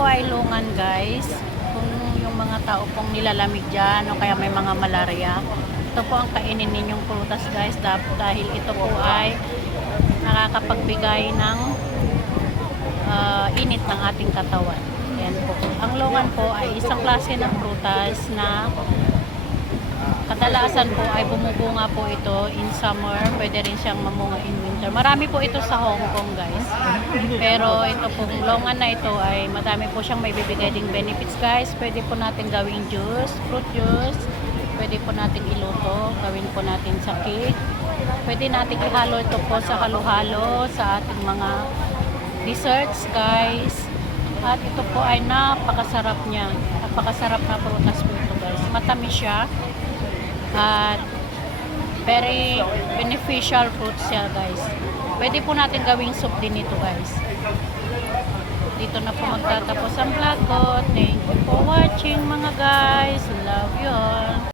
po ay lungan guys. Kung yung mga tao pong nilalamig dyan o kaya may mga malaria, ito po ang kainin ninyong prutas guys, dahil ito po ay nakakapagbigay ng init ng ating katawan. Ayan po. Ang lungan po ay isang klase ng prutas na kadalasan po ay bumubunga po ito in summer, pwede rin siyang mamunga in winter. Marami po ito sa Hong Kong guys. Pero ito pong longan na ito ay madami po siyang may bibigay ding benefits guys. Pwede po natin gawing juice, fruit juice. Pwede po natin iluto, gawin po natin sa cake. Pwede natin ihalo ito po sa halo-halo sa ating mga desserts guys. At ito po ay napakasarap niya. Napakasarap na prutas po ito guys. Matamis siya. At very beneficial fruit siya guys. Pwede po natin gawing soup din ito guys. Dito na po magtatapos ang vlog ko. Thank you for watching mga guys. Love you all.